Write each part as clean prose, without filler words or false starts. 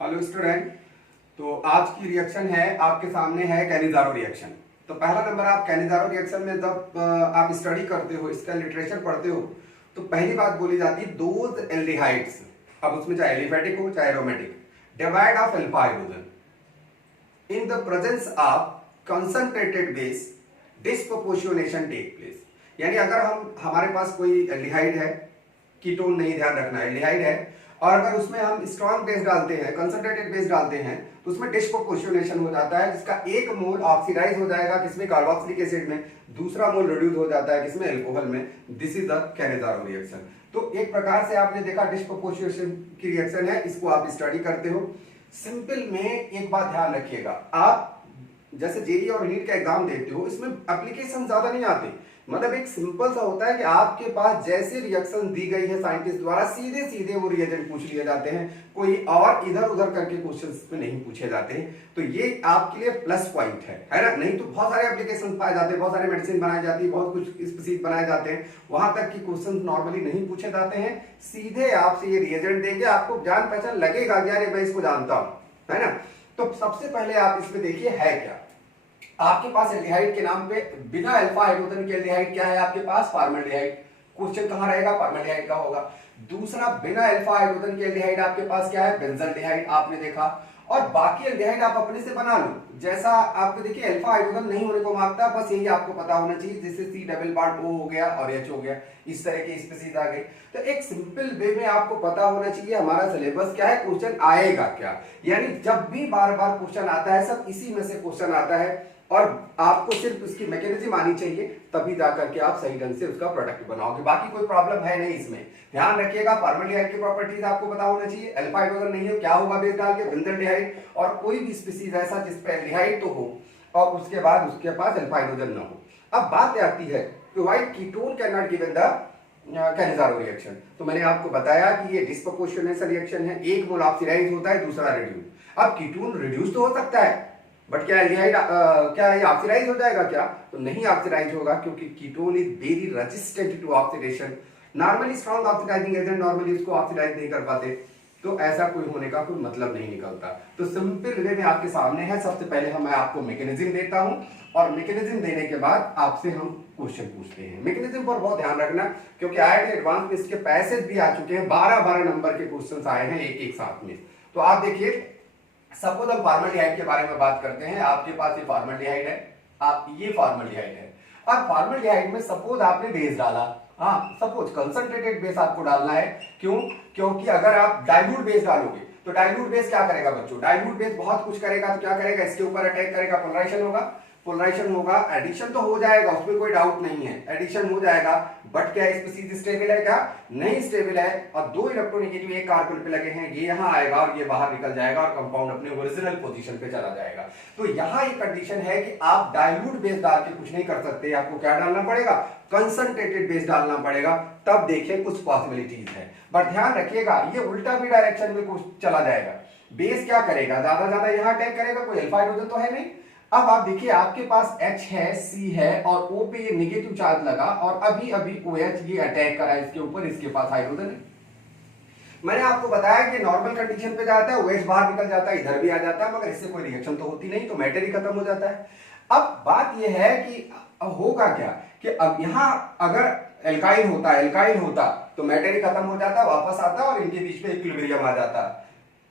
Hello student. तो आज की रिएक्शन है आपके सामने है कैनिज़ारो रिएक्शन। तो पहला नंबर आप कैनिज़ारो रिएक्शन में जब आप स्टडी करते हो, इसका लिटरेचर पढ़ते हो, तो पहली बात बोली जाती है दोज एल्डिहाइड्स, अब उसमें चाहे एलिफेटिक हो चाहे aromatic, devoid of alpha hydrogen in the presence of concentrated base disproportionation take place. यानी अगर हमारे पास कोई एल्डिहाइड है, कीटोन नहीं, ध्यान रखना एल्डिहाइड है, और अगर उसमें हम स्ट्रॉन्ग बेस डालते हैं, कंसंट्रेटेड बेस डालते हैं, तो उसमें डिस्प्रोपोर्शनेशन हो जाता है, जिसका एक मोल ऑक्सीडाइज हो जाएगा किसमें, कार्बोक्सिलिक एसिड में, दूसरा मोल रिड्यूस हो जाता है किसमें, अल्कोहल में। This is the Cannizzaro reaction. तो एक प्रकार से आपने देखा डिस्प्रोपोर्शनेशन की रिएक्शन है, इसको आप स्टडी करते हो। सिंपल में एक बात ध्यान रखिएगा, आप जैसे जेईई और नीट का एग्जाम देते हो, इसमें एप्लीकेशन ज्यादा नहीं आते, मतलब एक सिंपल सा होता है कि आपके पास जैसे रिएक्शन दी गई है साइंटिस्ट द्वारा, सीधे सीधे वो रिएजेंट पूछ लिए जाते हैं, कोई और इधर उधर करके क्वेश्चंस में नहीं पूछे जाते हैं। तो ये आपके लिए प्लस पॉइंट है ना। नहीं तो बहुत सारे एप्लीकेशन पाए जाते हैं, बहुत सारे मेडिसिन बनाई जाती है, बहुत कुछ स्पीसीज बनाए जाते हैं, वहां तक की क्वेश्चन नॉर्मली नहीं पूछे जाते हैं। सीधे आपसे ये रिएजेंट देंगे, आपको जान पहचान लगेगा कि यार मैं इसको जानता हूं, है ना। तो सबसे पहले आप इसमें देखिए है क्या। आपके पास एल्डिहाइड के नाम पे बिना अल्फा हाइड्रोजन के एल्डिहाइड क्या है आपके पास, फॉर्मल्डिहाइड। क्वेश्चन कहां रहेगा, फॉर्मल्डिहाइड का होगा। दूसरा, बिना अल्फा हाइड्रोजन के एल्डिहाइड आपके पास क्या है, बेंजल्डिहाइड, आपने देखा। और बाकी एल्डिहाइड आप अपने से बना लो, जैसा आपको देखिए अल्फा हाइड्रोजन नहीं होने को मांगता, बस यही आपको पता होना चाहिए, जैसे सी डबल बॉन्ड O हो गया और H हो गया, इस तरह की स्पीसीज आ गई। तो एक सिंपल वे में आपको पता होना चाहिए हमारा सिलेबस क्या है, क्वेश्चन आएगा क्या। यानी जब भी बार बार क्वेश्चन आता है, सब इसी में से क्वेश्चन आता है, और आपको सिर्फ उसकी मैकेनिज्म आनी चाहिए, तभी जाकर के आप सही ढंग से उसका प्रोडक्ट बनाओगे। बाकी कोई प्रॉब्लम है नहीं इसमें। ध्यान रखिएगा, फॉर्मल्डिहाइड की प्रॉपर्टीज आपको पता होना चाहिए, अल्फा हाइड्रोजन नहीं है, क्या होगा बेस डाल के, बेंजल्डिहाइड, और कोई भी स्पीसीज ऐसा जिस पे एल्डिहाइड तो हो और उसके बाद उसके पास अल्फा हाइड्रोजन ना हो। अब बात आती है कि why ketone can not given the Cannizzaro reaction. तो मैंने आपको बताया कि ये डिस्प्रोपोर्शनेशन रिएक्शन है, एक मोल ऑक्सीडाइज होता है, दूसरा रिड्यूस। अब कीटोन रिड्यूस तो हो सकता है, बट क्या एल्डिहाइड क्या ये ऑक्सीडाइज हो जाएगा क्या, तो नहीं ऑक्सीडाइज होगा, क्योंकि ketone is very resistant to oxidation. Normally strong oxidising agent normally इसको ऑक्सीडाइज नहीं कर पाते, तो ऐसा कोई होने का कोई मतलब नहीं निकलता। तो सिंपल वे में आपके सामने है। सबसे पहले मैं आपको मैकेनिज्म देता हूं, और मैकेनिज्म देने के बाद आपसे हम क्वेश्चन पूछते हैं। मैकेनिज्म पर बहुत ध्यान रखना, क्योंकि IIT एडवांस में इसके पैसेज भी आ चुके हैं, 12-12 नंबर के क्वेश्चंस आए हैं एक एक साथ में। तो आप देखिए, सपोज हम फॉर्मल्डिहाइड के बारे में बात करते हैं। आपके पास ये फॉर्मल्डिहाइड है, आप ये फॉर्मल्डिहाइड है। अब फॉर्मल्डिहाइड में सपोज आपने बेस डाला, हाँ सपोज कंसंट्रेटेड बेस आपको डालना है। क्यों, क्योंकि अगर आप डाइल्यूट बेस डालोगे तो डाइल्यूट बेस क्या करेगा बच्चों, डाइल्यूट बेस बहुत कुछ करेगा। तो क्या करेगा, इसके ऊपर अटैक करेगा, पोलराइजेशन होगा, पोलराइजेशन होगा, एडिशन तो हो जाएगा, उसमें कोई डाउट नहीं है, एडिशन हो जाएगा। बट क्या स्पीसीज स्टेबल है, क्या नहीं स्टेबल है। और दो इलेक्ट्रोनेगेटिव एक कार्बन पे लगे हैं, ये यहां आएगा और ये बाहर निकल जाएगा, और कंपाउंड अपने ओरिजिनल पोजीशन पे चला जाएगा। तो यहां एक कंडीशन है कि आप डाइल्यूट बेस डाल के कुछ नहीं कर सकते, आपको क्या डालना पड़ेगा, कंसंट्रेटेड बेस डालना पड़ेगा, तब देखिए कुछ पॉसिबिलिटीज है। बट ध्यान रखिएगा, ये उल्टा भी डायरेक्शन में कुछ चला जाएगा। बेस क्या करेगा, ज्यादा यहां अटैक करेगा, कोई अल्फा हाइड्रोजन तो है नहीं। अब आप देखिए, आपके पास H है, C है, और O पे ये नेगेटिव चार्ज लगा, और अभी OH ये अटैक करा इसके ऊपर, इसके पास हाइड्रोजन है। मैंने आपको बताया कि नॉर्मल कंडीशन पे जाता है, OH बाहर निकल जाता है, इधर भी आ जाता है, मगर इससे कोई रिएक्शन तो होती नहीं, तो मैटर ही खत्म हो जाता है। अब बात यह है कि अब होगा क्या, कि अब यहां अगर एल्काइल होता तो मैटर ही खत्म हो जाता, वापस आता और इनके बीच में इक्विलिब्रियम आ जाता,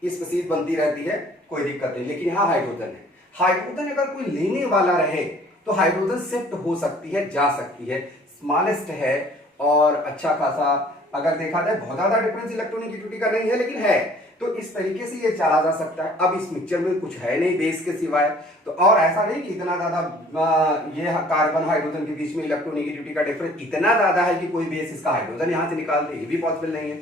स्पीसीज बनती रहती है, कोई दिक्कत नहीं। लेकिन यहां हाइड्रोजन है, हाइड्रोजन अगर कोई लेने वाला रहे तो हाइड्रोजन शिफ्ट हो सकती है, जा सकती है, स्मॉलेस्ट है, और अच्छा खासा अगर देखा जाए बहुत ज्यादा डिफरेंस इलेक्ट्रोनेगेटिविटी का नहीं है, लेकिन है। तो इस तरीके से ये चला जा सकता है। अब इस मिक्सचर में कुछ है नहीं बेस के सिवाय, तो और ऐसा नहीं कि इतना ज्यादा ये कार्बन हाइड्रोजन के बीच में इलेक्ट्रोनेगेटिविटी का डिफरेंस इतना ज्यादा है कि कोई बेस इसका हाइड्रोजन यहां से निकाल दे, ये भी पॉसिबल नहीं है।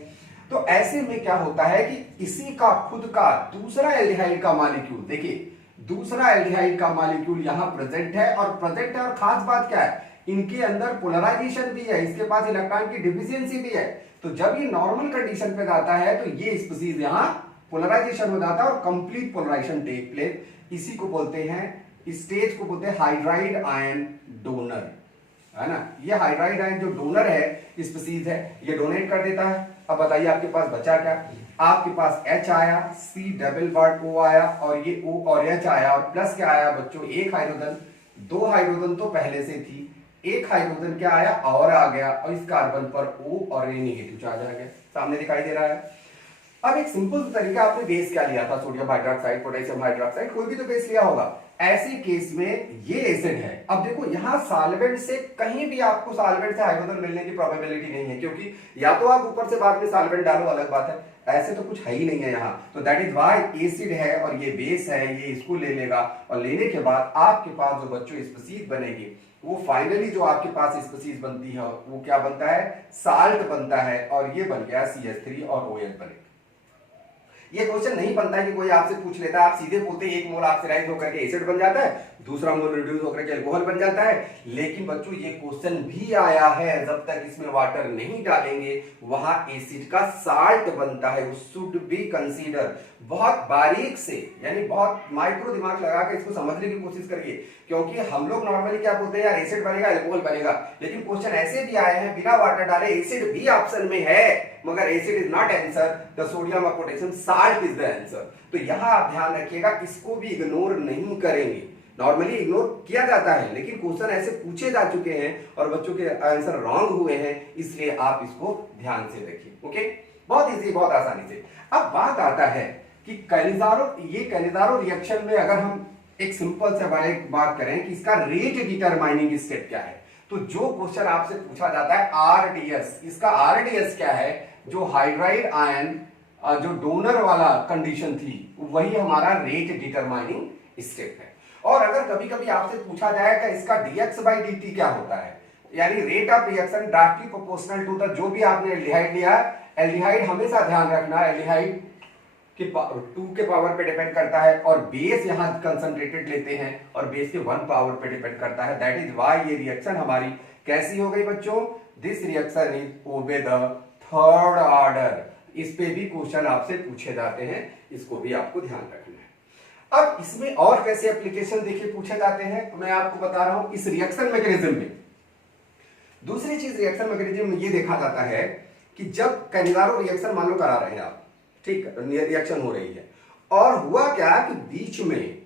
तो ऐसे में क्या होता है कि इसी का खुद का दूसरा एल्डिहाइड का मॉलिक्यूल, देखिए दूसरा एल्डिहाइड का मॉलिक्यूल यहां प्रेजेंट है, और खास बात क्या है, इनके अंदर पोलराइजेशन भी है, इसके पास इलेक्ट्रॉन की डिफिशियंसी भी है। तो जब ये नॉर्मल कंडीशन पे जाता है तो ये स्पीसीज यहां पोलराइजेशन हो जाता है, और कंप्लीट पोलराइजेशन टेक प्लेस। इसी को बोलते हैं, स्टेज को बोलते हैं हाइड्राइड आयन डोनर, है ना। ये हाइड्राइड आयन जो डोनर है, स्पीसीज है, ये डोनेट कर देता है। अब बताइए आपके पास बचा क्या, आपके पास H आया, C डबल बॉन्ड O आया, और ये O और H आया, और प्लस क्या आया बच्चों, एक हाइड्रोजन, दो हाइड्रोजन तो पहले से थी, एक हाइड्रोजन क्या आया और आ गया, और इस कार्बन पर O और A नेगेटिव चार्ज आ गया, सामने दिखाई दे रहा है। अब एक सिंपल तरीका, आपने बेस क्या लिया था, सोडियम हाइड्रोक्साइड, पोटेशियम हाइड्रोक्साइड, कोई भी तो बेस लिया होगा। ऐसे केस में ये एसिड है। अब देखो यहां सॉल्वेंट से कहीं भी आपको सॉल्वेंट से हाइड्रोजन मिलने की प्रोबेबिलिटी नहीं है, क्योंकि या तो आप ऊपर से बाद में सॉल्वेंट डालो, अलग बात है, ऐसे तो कुछ है ही नहीं है यहाँ। तो दैट इज व्हाई एसिड है और ये बेस है, ये इसको ले लेगा, और लेने के बाद आपके पास जो बच्चों स्पीशीज बनेगी, वो फाइनली जो आपके पास स्पीशीज बनती है वो क्या बनता है, साल्ट बनता है, और ये बन गया CH3 और OH बनेगा। ये क्वेश्चन नहीं बनता है कि कोई आपसे पूछ लेता है, आप सीधे बोलते एक मोल ऑक्सीडाइज होकर के एसिड बन जाता है, दूसरा मोल रिड्यूस होकर के अल्कोहल बन जाता है। लेकिन बच्चों ये क्वेश्चन भी आया है, जब तक इसमें वाटर नहीं डालेंगे वहां एसिड का साल्ट बनता है, शुड बी कंसीडर। बहुत बारीक से, यानी बहुत माइक्रो दिमाग लगा के इसको समझने की कोशिश करिए, क्योंकि हम लोग नॉर्मली क्या बोलते हैं, यार एसिड बनेगा अल्कोहल बनेगा, लेकिन क्वेश्चन ऐसे भी आए हैं बिना वाटर डाले, एसिड भी ऑप्शन में है, मगर acid is not answer, the sodium और potassium salt is the answer. तो यहां आप ध्यान रखिएगा, इसको भी इग्नोर नहीं करेंगे। नॉर्मली इग्नोर किया जाता है, लेकिन क्वेश्चन ऐसे पूछे जा चुके हैं और बच्चों के आंसर रॉन्ग हुए हैं, इसलिए आप इसको ध्यान से देखिए। ओके, बहुत इजी, बहुत आसानी से। अब बात आता है कि कैलिज़ारो रिएक्शन में अगर हम एक सिंपल से बात करें कि इसका रेट डिटरमाइनिंग स्टेप क्या है, तो जो क्वेश्चन आपसे पूछा जाता है आरडीएस, इसका आरडीएस क्या है, जो हाइड्राइड आयन जो डोनर वाला कंडीशन थी, वही हमारा रेट डिटरमाइनिंग स्टेप है। और अगर कभी कभी आपसे पूछा जाए कि इसका dx/dt क्या होता है, यानी rate of reaction directly proportional to the, जो भी आपने एल्डिहाइड लिया, एल्डिहाइड हमेशा ध्यान रखना एल्डिहाइड के 2 के पावर पे डिपेंड करता है, और बेस यहां कंसंट्रेटेड लेते हैं और बेस के 1 पावर पे डिपेंड करता है। दैट इज व्हाई ये रिएक्शन हमारी कैसी हो गई बच्चों, this reaction is obey the third order. इस पे भी क्वेश्चन आपसे पूछे जाते हैं, इसको भी आपको ध्यान रखना है। अब इसमें और कैसे एप्लीकेशन देखिए पूछे जाते हैं, तो मैं आपको बता रहा हूं इस रिएक्शन मैकेनिज्म में। दूसरी चीज रिएक्शन मैकेनिज्म में ये देखा जाता है कि जब कैलिज़ारो रिएक्शन मान लो करा रहे हैं आप, ठीक है, रिएक्शन हो रही है, और हुआ क्या कि बीच में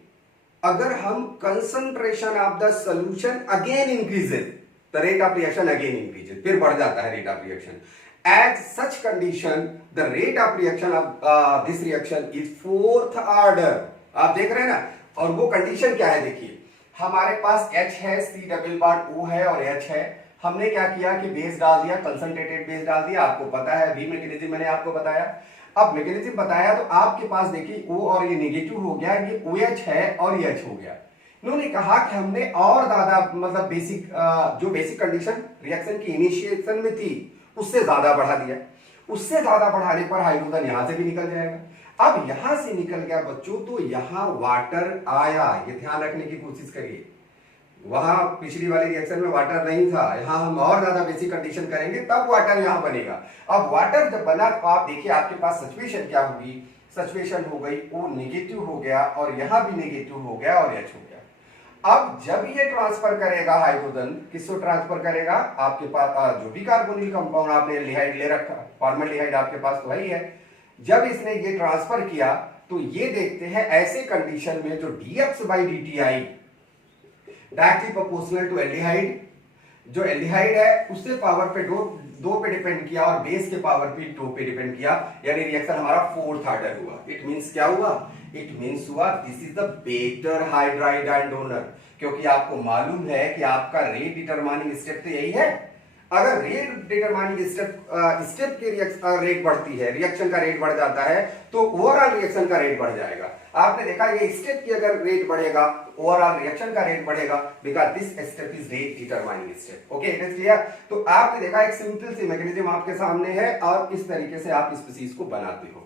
अगर हम concentration of the solution again increases, the rate of reaction again increases, फिर बढ़ जाता है rate of reaction. At such condition the rate of reaction of this reaction is 4th order. आप देख रहे हैं ना, और वो कंडीशन क्या है, देखिए हमारे पास H है, C डबल बॉन्ड O है और H है। हमने क्या किया कि बेस डाल दिया, कंसंट्रेटेड बेस डाल दिया, आपको पता है वी मैकेनिज्म मैंने आपको बताया। अब मैकेनिज्म बताया तो आपके पास देखिए O और ये नेगेटिव हो गया, ये OH है और ये H हो गया। इन्होंने कहा कि हमने और ज्यादा, मतलब बेसिक जो बेसिक कंडीशन रिएक्शन की इनिशिएशन में थी उससे ज्यादा बढ़ा दिया। उससे ज्यादा बढ़ाने पर हाइड्रोजन यहां से भी निकल जाएगा। अब यहां से निकल गया बच्चों, तो यहां वाटर आया, ये ध्यान रखने की कोशिश करिए। वहां पिछली वाली रिएक्शन में वाटर नहीं था, यहां हम और ज्यादा बेसिक कंडीशन करेंगे तब वाटर यहां बनेगा। अब वाटर जब बना तो आप देखिए आपके पास सिचुएशन क्या होगी, सिचुएशन हो गई O नेगेटिव हो गया और यहां भी नेगेटिव हो गया और H हो गया। अब जब ये ट्रांसफर करेगा हाइड्रोजन, किसको ट्रांसफर करेगा, आपके पास जो भी कार्बोनिल कंपाउंड आपने एल्डिहाइड ले रखा, फॉर्मल्डिहाइड आपके पास तो वही है, जब इसने ये ट्रांसफर किया तो ये देखते हैं ऐसे कंडीशन में जो dx/dt I directly proportional to aldehyde, जो एल्डिहाइड है उससे पावर पे दो पे डिपेंड किया और बेस के पावर पे 2 पे डिपेंड किया, यानी रिएक्शन हमारा 4th ऑर्डर हुआ। इट मींस क्या हुआ, इट मींस हुआ this is the better hydride and donor, क्योंकि आपको मालूम है कि आपका रेट डिटरमाइनिंग स्टेप तो यही है। अगर रेट डिटरमाइनिंग स्टेप की रेट बढ़ती है, रिएक्शन का रेट बढ़ जाता है, तो ओवरऑल रिएक्शन का रेट बढ़ जाएगा। आपने देखा ये स्टेप की अगर रेट बढ़ेगा, ओवरऑल रिएक्शन का रेट बढ़ेगा, because this step is rate determining step. Okay, it is clear. तो आपने देखा एक सिंपल सी मैकेनिज्म आपके सामने है और इस तरीके से आप स्पीशीज को बनाते हो।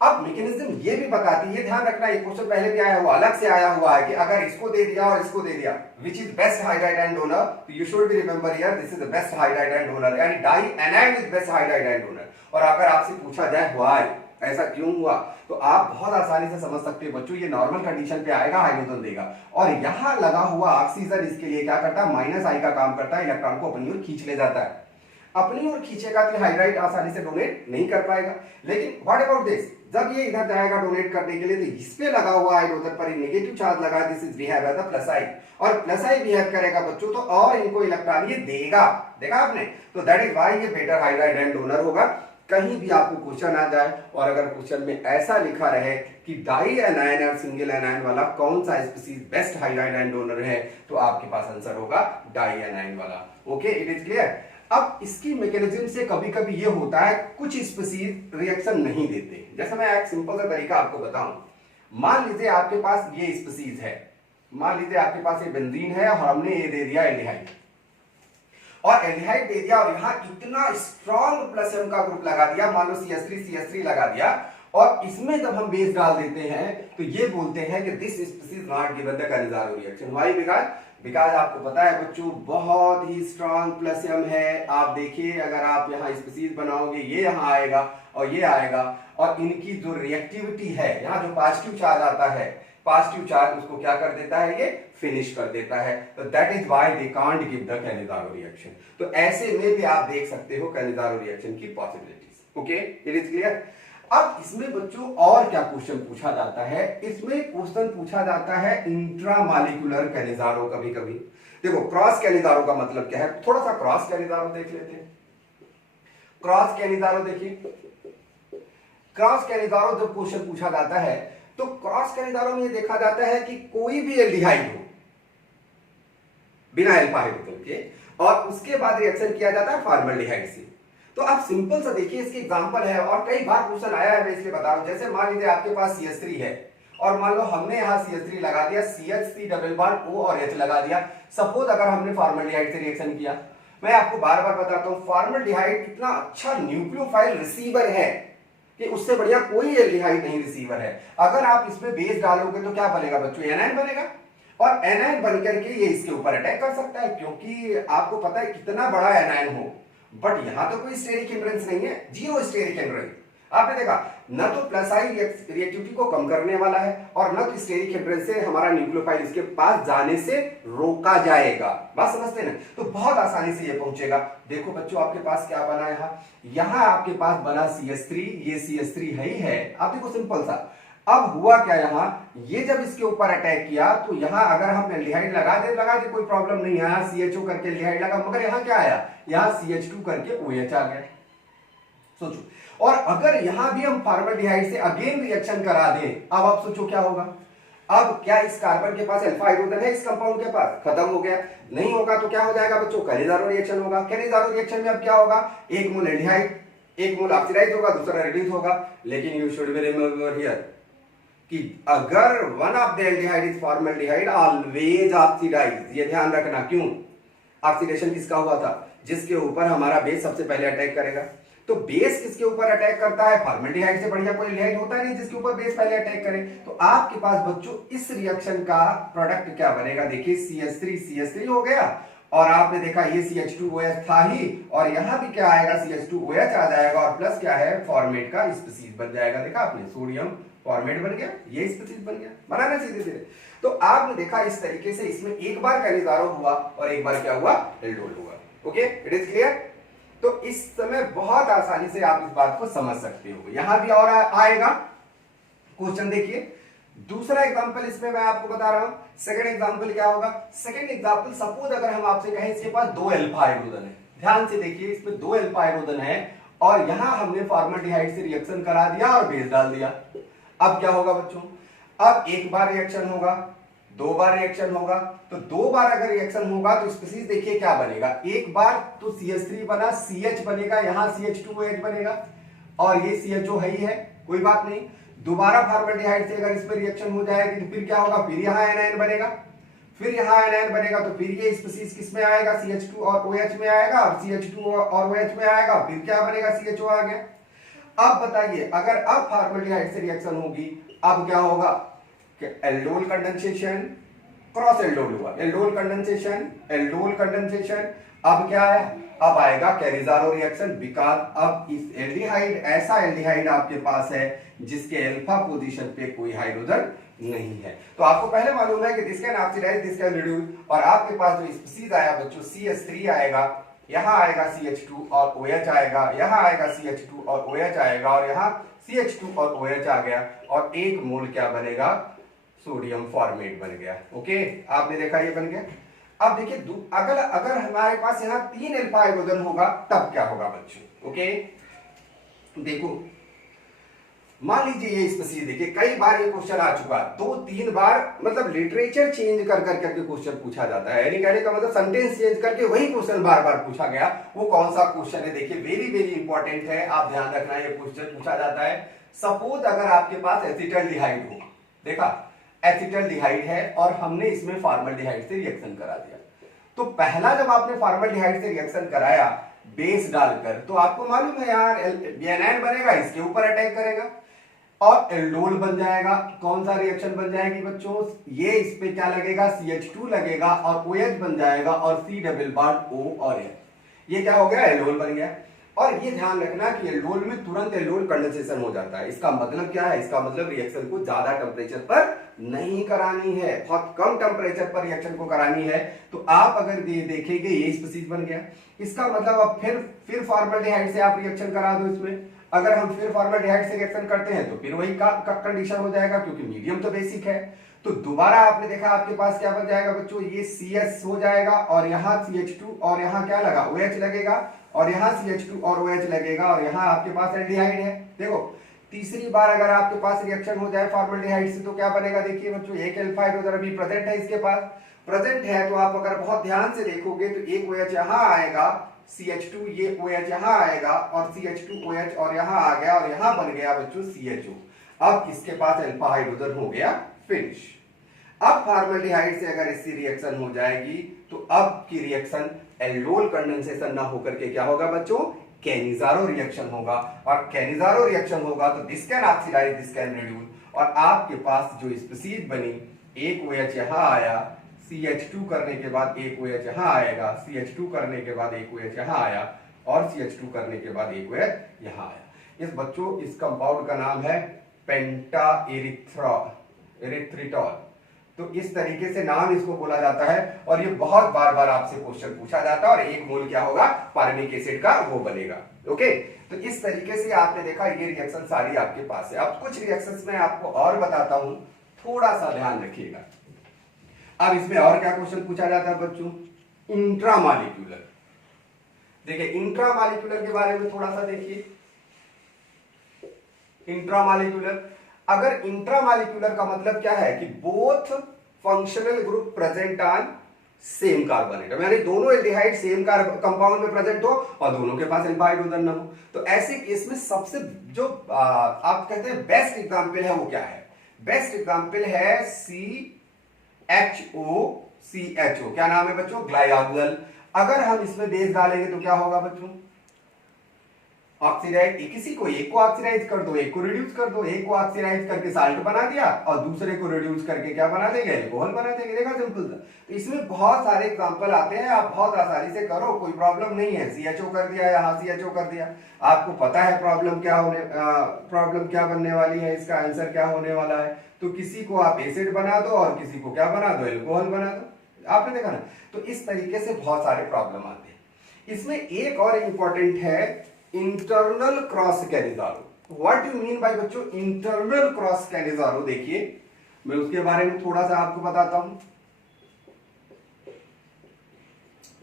अब मैकेनिज्म ये भी बताती है, ध्यान रखना, ये क्वेश्चन पहले भी आया हुआ, अलग से आया हुआ है कि अगर इसको दे दिया और इसको दे दिया, which is best hydride and donor, so you should be remember here this is the best hydride and donor, यानी डाई एनाइड is best hydride and donor. और अगर आपसे पूछा जाए व्हाई, ऐसा क्यों हुआ, तो आप बहुत आसानी से समझ सकते हो बच्चों, ये नॉर्मल कंडीशन पे आएगा, हाइड्रोजन देगा, और यहां लगा हुआ ऑक्सीजन इसके लिए क्या करता है, -I का काम करता है, इलेक्ट्रॉन को अपनी ओर खींच ले जाता है। अपनी ओर खींचेगा तो हाइड्राइड आसानी से डोनेट नहीं कर पाएगा। लेकिन व्हाट अबाउट दिस, जब ये इधर जाएगा डोनेट करने के लिए तो इस पे लगा हुआ हाइड्रोजन पर नेगेटिव चार्ज लगा, this is behave as a plus I, और प्लस आई बिहेव करेगा बच्चों तो और इनको इलेक्ट्रॉन ये देगा, देखा आपने। तो दैट इज व्हाई ये बेटर हाइड्राइड एंड डोनर होगा। कहीं भी आपको क्वेश्चन आ जाए और अगर क्वेश्चन में ऐसा लिखा रहे कि डाई एनायन और सिंगल एनायन वाला कौन सा species best hydride and donor है, तो आपके पास आंसर होगा डाई एनायन वाला। Okay, it is clear. अब इसकी मैकेनिज्म से कभी कभी ये होता है कुछ स्पीसीज रिएक्शन नहीं देते। जैसे मैं एक सिंपल सा तरीका आपको बताऊं, मान लीजिए आपके पास ये स्पीसीज है, मान लीजिए आपके पास ये बेंजीन है और हमने ये दे दिया एल्डिहाइड, और एल्डिहाइड दे दिया और यहां इतना स्ट्रॉन्ग प्लस एम का ग्रुप लगा दिया, मान लो CH3 लगा दिया, और इसमें जब हम बेस डाल देते हैं तो ये बोलते हैं कि this species not given the Cannizzaro reaction. Why? Because आपको पता है बच्चों बहुत ही स्ट्रॉन्ग प्लस एम है। आप देखिए अगर आप यहाँ स्पीसीज बनाओगे ये यहाँ आएगा और ये आएगा, और इनकी जो रिएक्टिविटी है, यहाँ जो पॉजिटिव चार्ज आता है, पॉजिटिव चार्ज उसको क्या कर देता है, ये फिनिश कर देता है। तो that is why they can't give the Cannizzaro reaction. तो ऐसे में भी आप देख सकते हो कैनिजारो रिएक्शन की possibilities. Okay, it is clear. अब इसमें बच्चों और क्या क्वेश्चन पूछा जाता है, इसमें क्वेश्चन पूछा जाता है इंट्रामॉलिक्यूलर कैनिजारो। कभी कभी देखो क्रॉस कैनिजारो का मतलब क्या है, थोड़ा सा क्रॉस कैनिजारो देख लेते हैं। क्रॉस कैनिजारो देखिए, क्रॉस कैनिजारो जब क्वेश्चन पूछा जाता है तो क्रॉस कैनिजारो में ये देखा जाता है कि कोई भी एल्डिहाइड हो बिना अल्फा हाइड्रोजन के, और उसके बाद रिएक्शन किया जाता है फॉर्मल्डिहाइड से। तो आप सिंपल सा देखिए, इसके एग्जांपल है और कई बार क्वेश्चन आया है, मैं इसलिए बता रहा हूं। जैसे मान लीजिए आपके पास CH3 है और मान लो हमने यहां CH3 लगा दिया, CH3 डबल बॉन्ड O और H लगा दिया। सपोज अगर हमने फॉर्मल्डिहाइड से रिएक्शन किया, मैं आपको बार बार बताता हूं फॉर्मल्डिहाइड इतना अच्छा न्यूक्लियोफाइल रिसीवर है कि उससे बढ़िया कोई एल्डिहाइड नहीं रिसीवर है। अगर आप इसमें बेस डालोगे तो क्या बनेगा बच्चों, एनायन बनेगा, और एनायन बनकर के ये इसके ऊपर अटैक कर सकता है, क्योंकि आपको पता है कितना बड़ा एनायन हो, बट यहां तो कोई स्टेरिक हिंड्रेंस नहीं है, जीरो स्टेरिक हिंड्रेंस। आपने देखा न तो प्लस आई रिएक्टिविटी को कम करने वाला है और न तो स्टेरिक हिंड्रेंस से हमारा न्यूक्लियोफाइल इसके पास जाने से रोका जाएगा। बात समझते हैं ना? तो बहुत आसानी से ये पहुंचेगा। देखो बच्चों आपके पास क्या बना, यहां आपके पास बना CH3, ये CH3 है ही है। आप देखो सिंपल सा, अब हुआ क्या, यहां ये जब इसके ऊपर अटैक किया तो यहां अगर हम एल्डिहाइड लगा दे कोई प्रॉब्लम नहीं है, यहां CHO करके एल्डिहाइड लगा, मगर यहां क्या आया, यहां CH2 करके OH आ गया। सोचो, और अगर यहां भी हम फॉर्मल्डिहाइड से अगेन रिएक्शन करा दें, अब आप सोचो क्या होगा। अब क्या इस कार्बन के पास अल्फा हाइड्रोजन है, इस कंपाउंड के पास, खत्म हो गया। नहीं होगा तो क्या हो जाएगा बच्चों, कैनिजारो रिएक्शन होगा। कैनिजारो रिएक्शन में अब क्या होगा, एक मोल एल्डिहाइड, एक मोल ऑक्सीडाइज होगा, दूसरा रिड्यूस होगा। लेकिन you should be remember here कि अगर one of the aldehyde is formaldehyde always oxidise, ये ध्यान रखना। क्यों? ऑक्सीडेशन किसका हुआ था, जिसके ऊपर हमारा बेस सबसे पहले अटैक करेगा। तो बेस किसके ऊपर अटैक करता है, फॉर्मल्डिहाइड से बढ़िया कोई एल्डिहाइड होता नहीं जिसके ऊपर बेस पहले अटैक करे। तो आपके पास बच्चों इस रिएक्शन का प्रोडक्ट क्या बनेगा, देखिए CH3 हो गया, और आपने देखा ये CH2OH था ही, और यहां भी क्या आएगा, CH2OH आ जाएगा, और प्लस क्या है, फॉर्मेट का स्पीसीज बन जाएगा। देखा आपने, सोडियम फॉर्मेट बन गया, ये स्पीसीज बन गया, बना ना सीधे सीधे। तो आपने देखा इस तरीके से इसमें एक बार कैनिजारो हुआ और एक बार क्या हुआ, एल्डोल हुआ। Okay, it is clear. तो इस समय बहुत आसानी से आप इस बात को समझ सकते हो। यहां भी और आएगा क्वेश्चन, देखिए दूसरा एग्जांपल इसमें मैं आपको बता रहा हूं। सेकंड एग्जांपल क्या होगा, सेकंड एग्जांपल सपोज अगर हम आपसे कहें इसके पास 2 अल्फा हाइड्रोजन है, ध्यान से देखिए इसमें 2 अल्फा हाइड्रोजन है, और यहां हमने फॉर्मल्डिहाइड से रिएक्शन करा दिया और बेस डाल दिया। अब क्या होगा बच्चों, अब एक बार रिएक्शन होगा, 2 बार रिएक्शन होगा। तो 2 बार अगर रिएक्शन होगा तो स्पीसीज देखिए क्या बनेगा, एक बार तो CH3 बना, CH बनेगा, यहां CH2OH बनेगा, और ये CHO है ही है, कोई बात नहीं। दोबारा फॉर्मल्डिहाइड से अगर इसमें रिएक्शन हो जाएगी तो फिर क्या होगा, फिर यहां एनायन बनेगा, फिर यहां एनायन बनेगा, तो फिर ये स्पीसीज किस में आएगा, CH2 और OH में आएगा, और CH2 और OH में आएगा, फिर क्या बनेगा, CHO आ गया। अब बताइए अगर अब फॉर्मल्डिहाइड से रिएक्शन होगी, अब क्या होगा, एल्डोल कंडेंसेशन, क्रॉस एल्डोल हुआ, एल्डोल कंडेंसेशन। अब क्या है, अब आएगा कैनिजारो रिएक्शन, बिकॉज अब इस एल्डिहाइड, ऐसा एल्डिहाइड आपके पास है जिसके अल्फा पोजीशन पे कोई हाइड्रोजन नहीं है। तो आपको पहले मालूम है कि this can oxidise, this can reduce, और आपके पास जो स्पीसीज आया बच्चों CH3 आएगा, यहाँ आएगा CH2 और OH आएगा, यहाँ आएगा CH2 और OH आएगा, और यहाँ CH2 और OH आ गया, और 1 मोल क्या बनेगा, सोडियम फॉर्मेट बन गया। ओके, आपने देखा ये बन गया। अब देखिए अगर अगर हमारे पास यहाँ 3 अल्फा हाइड्रोजन होगा तब क्या होगा बच्चों। ओके, देखो मान लीजिए ये स्पीशीज, देखिए कई बार ये क्वेश्चन आ चुका, 2-3 बार, मतलब लिटरेचर चेंज कर करके क्वेश्चन पूछा जाता है, यानी कहने का मतलब सेंटेंस चेंज करके वही क्वेश्चन बार बार पूछा गया। वो कौन सा क्वेश्चन है, देखिए वेरी वेरी इंपॉर्टेंट है, आप ध्यान रखना, ये क्वेश्चन पूछा जाता है। सपोज अगर आपके पास एसिटाल्डिहाइड हो, देखा एसिटाल्डिहाइड है और हमने इसमें फॉर्मल्डिहाइड से रिएक्शन करा दिया, तो पहला जब आपने फॉर्मल्डिहाइड से रिएक्शन कराया बेस डालकर, तो आपको मालूम है यार एनायन बनेगा, इसके ऊपर अटैक करेगा और एल्डोल बन जाएगा। कौन सा रिएक्शन बन जाएगी बच्चों, ये इस पे क्या लगेगा, CH2 लगेगा और OH बन जाएगा और C डबल बॉन्ड O और H, ये क्या हो गया, एल्डोल बन गया। और ये ध्यान रखना कि एल्डोल में तुरंत एल्डोल कंडेंसेशन हो जाता है। इसका मतलब क्या है, इसका मतलब रिएक्शन को ज्यादा टेम्परेचर पर नहीं करानी है, बहुत कम टेम्परेचर पर रिएक्शन को करानी है। तो आप अगर ये देखेंगे ये स्पीशीज बन गया, इसका मतलब अब फिर फॉर्मल्डिहाइड से आप रिएक्शन करा दो इसमें। अगर हम फिर फॉर्मल्डिहाइड से रिएक्शन करते हैं तो फिर वही कंडीशन हो जाएगा, क्योंकि मीडियम तो बेसिक है। तो दोबारा आपने देखा आपके पास क्या बन जाएगा बच्चों, ये CS हो जाएगा और यहाँ CH2 और यहाँ क्या लगा, OH लगेगा, और यहाँ CH2 और OH लगेगा, और यहाँ आपके पास एल्डिहाइड है। देखो तीसरी बार अगर आपके पास रिएक्शन हो जाए फॉर्मल्डिहाइड से तो क्या बनेगा, देखिए बच्चों एक अल्फा हाइड्रोजन अभी प्रेजेंट है इसके पास, प्रेजेंट है, तो आप अगर बहुत ध्यान से देखोगे तो एक OH यहाँ आएगा, CH2 ये OH यहाँ आएगा, और CH2 OH और यहाँ आ गया, और यहाँ बन गया बच्चों CHO। अब किसके पास अल्फा हाइड्रोजन हो गया, फिनिश। अब फॉर्मल्डिहाइड से अगर इसकी रिएक्शन हो जाएगी तो अब की रिएक्शन एल्डोल कंडेंसेशन ना होकर के क्या होगा बच्चों, कैनिजारो रिएक्शन होगा, और कैनिजारो रिएक्शन होगा तो this can oxidise this can reduce, और आपके पास जो स्पीशीज बनी, एक OH यहाँ आया, CH2 करने के बाद एक OH यहाँ आएगा, CH2 करने के बाद एक OH यहाँ आया, और CH2 करने के बाद एक OH यहाँ आया। इस बच्चों इस कंपाउंड का नाम है पेंटा एरिथ्रिटॉल। तो इस तरीके से नाम इसको बोला जाता है, और ये बहुत बार बार आपसे क्वेश्चन पूछा जाता है, और एक मोल क्या होगा, पार्मिक एसिड का वो बनेगा। ओके, तो इस तरीके से आपने देखा ये रिएक्शन सारी आपके पास है। अब कुछ रिएक्शंस में आपको और बताता हूं, थोड़ा सा ध्यान रखिएगा। अब इसमें और क्या क्वेश्चन पूछा जाता है बच्चों, इंट्रामॉलिक्यूलर। देखिए इंट्रामॉलिक्यूलर के बारे में थोड़ा सा देखिए। इंट्रामॉलिक्यूलर, अगर इंट्रामॉलिक्यूलर का मतलब क्या है कि both functional group present on same carbon atom, यानी दोनों एल्डिहाइड सेम कंपाउंड में प्रेजेंट हो और दोनों के पास अल्फा हाइड्रोजन न हो। तो ऐसे केस में सबसे जो आप कहते हैं बेस्ट एग्जांपल है वो क्या है, बेस्ट एग्जांपल है CHO। क्या नाम है बच्चों, ग्लाइकोल। अगर हम इसमें बेस डालेंगे तो क्या होगा बच्चों, ऑक्सीडाइज, किसी को एक को ऑक्सीडाइज कर दो, एक को रिड्यूस कर दो, एक को ऑक्सीडाइज करके साल्ट बना दिया और दूसरे को रिड्यूस करके क्या बना देंगे, एल्कोहल बना देंगे। देखा सिंपल सा। तो इसमें बहुत सारे एग्जांपल आते हैं, आप बहुत आसानी से करो, कोई प्रॉब्लम नहीं है। CHO कर दिया, यहाँ CHO कर दिया, आपको पता है प्रॉब्लम क्या बनने वाली है, इसका आंसर क्या होने वाला है। तो किसी को आप एसिड बना दो और किसी को क्या बना दो, एल्कोहल बना दो। आपने देखा ना। तो इस तरीके से बहुत सारे प्रॉब्लम आते हैं। इसमें एक और इंपॉर्टेंट है internal cross Cannizzaro. What you mean by बच्चों इंटरनल क्रॉस कैनिजारो, देखिए मैं उसके बारे में थोड़ा सा आपको बताता हूं।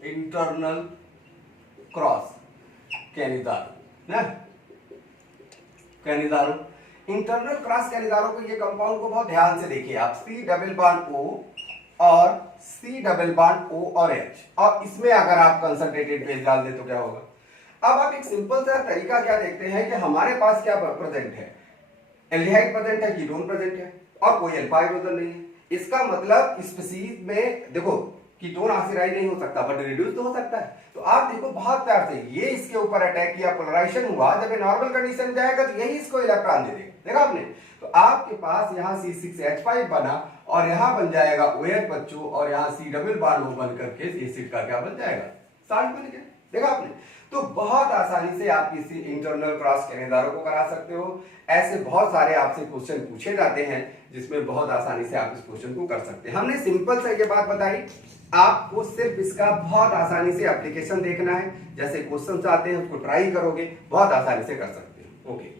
इंटरनल क्रॉस कैनिजारो ना, कैनिजारो, इंटरनल क्रॉस कैनिजारो को, ये कंपाउंड को बहुत ध्यान से देखिए आप, C डबल बॉन्ड O और C डबल बॉन्ड O और H, और इसमें अगर आप कंसंट्रेटेड बेस डाल दे तो क्या होगा। अब आप एक सिंपल सा तरीका क्या देखते हैं कि हमारे पास क्या प्रेजेंट है, एल्डिहाइड प्रेजेंट है, कीटोन प्रेजेंट है, और कोई अल्फा हाइड्रोजन नहीं है। इसका मतलब स्पीशीज में देखो कीटोन ऑक्सीडाइज नहीं हो सकता बट रिड्यूस तो हो सकता है। तो आप देखो बहुत प्यार से, ये इसके ऊपर अटैक किया, पोलराइजेशन हुआ, जब ये नॉर्मल कंडीशन जाएगा तो यही इसको इलेक्ट्रॉन दे देगा। देखा आपने। तो आपके पास यहाँ C6H5 बना और यहाँ बन जाएगा OH बच्चों, और यहाँ C डबल बॉन्ड O बन करके एसिड का क्या बन जाएगा, साल्ट बन गया। देखा आपने। तो बहुत आसानी से आप किसी इंटरनल क्रॉस कैनिजारो को करा सकते हो। ऐसे बहुत सारे आपसे क्वेश्चन पूछे जाते हैं जिसमें बहुत आसानी से आप इस क्वेश्चन को कर सकते हैं। हमने सिंपल से ये बात बताई, आपको सिर्फ इसका बहुत आसानी से एप्लीकेशन देखना है। जैसे क्वेश्चन आते हैं उसको ट्राई करोगे, बहुत आसानी से कर सकते हो। ओके।